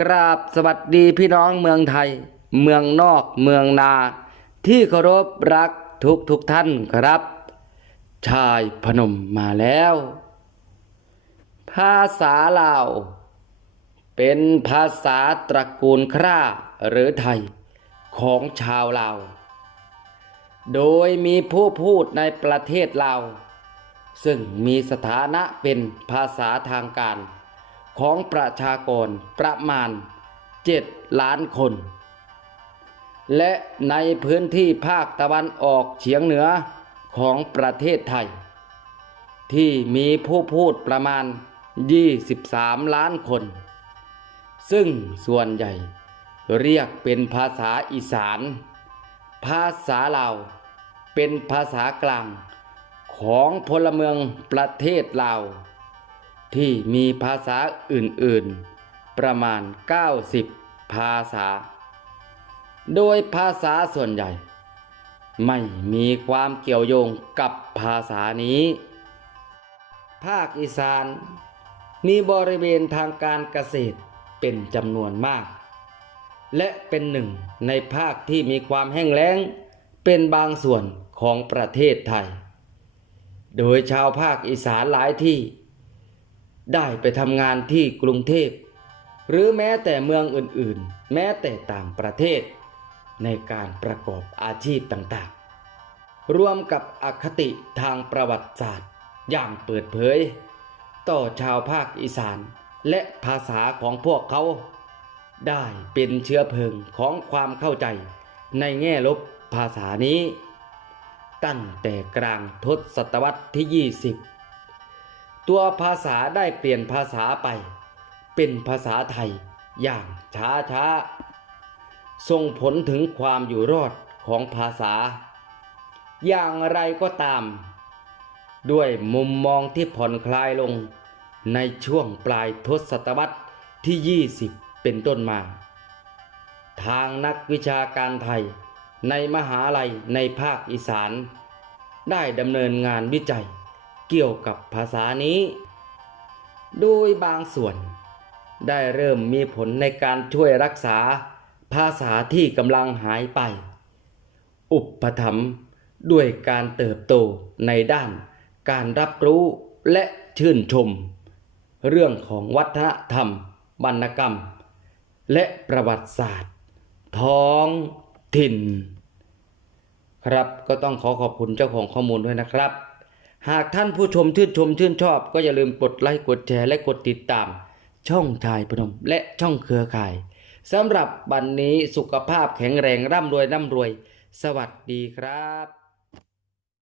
กราบสวัสดีพี่น้องเมืองไทย เมืองนอกเมืองนา ที่เคารพรักทุกทุกท่านครับ ชายพนมมาแล้ว ภาษาลาว เป็นภาษาตระกูลคร่าหรือไทยของชาวลาว โดยมีผู้พูดในประเทศลาว ซึ่งมีสถานะเป็นภาษาทางการ ของประชากรประมาณ 7 ล้านคน และในพื้นที่ภาคตะวันออกเฉียงเหนือของประเทศไทย ที่มีผู้พูดประมาณ 23 ล้านคน ซึ่งส่วนใหญ่เรียกเป็นภาษาอีสาน ภาษาลาวเป็นภาษากลางของพลเมืองประเทศลาว ที่มีภาษาอื่นๆ ประมาณ 90 ภาษา โดยภาษาส่วนใหญ่ ไม่มีความเกี่ยวโยงกับภาษานี้ ภาคอีสาน มีบริเวณทางการเกษตรเป็นจำนวนมาก และเป็นหนึ่งในภาคที่มีความแห้งแล้ง เป็นบางส่วนของประเทศไทย โดยชาวภาคอีสานหลายที่ ได้ไปทำงานที่กรุงเทพ หรือแม้แต่เมืองอื่นๆ แม้แต่ต่างประเทศ ในการประกอบอาชีพต่างๆ รวมกับอคติทางประวัติศาสตร์ อย่างเปิดเผย ต่อชาวภาคอีสานและภาษาของพวกเขา ได้เป็นเชื้อเพลิงของความเข้าใจในแง่ลบภาษานี้ ตั้งแต่กลางทศตวรรษที่ 20 ตัวภาษาได้เปลี่ยนภาษาไป เป็นภาษาไทยอย่างช้าช้าส่งผลถึงความอยู่รอดของภาษา อย่างไรก็ตาม ด้วยมุมมองที่ผ่อนคลายลงในช่วงปลายทศตวรรษที่ 20 เป็นต้นมา ทางนักวิชาการไทยในมหาลัยในภาคอีสาน ได้ดำเนินงานวิจัย เกี่ยวกับภาษานี้ โดยบางส่วน ได้เริ่มมีผลในการช่วยรักษาภาษาที่กำลังหายไป อุปถัมภ์ด้วยการเติบโตในด้านการรับรู้และชื่นชม เรื่องของวัฒนธรรม วรรณกรรม และประวัติศาสตร์ ท้องถิ่น ครับก็ต้องขอขอบคุณเจ้าของข้อมูลด้วยนะครับ หากท่านผู้ชมชื่นชมชื่นชอบ ก็อย่าลืมกดไลค์กดแชร์และกดติดตาม ช่องชายพนมและช่องเครือข่ายสำหรับวันนี้สุขภาพแข็งแรงร่ำรวยร่ำรวย สวัสดีครับ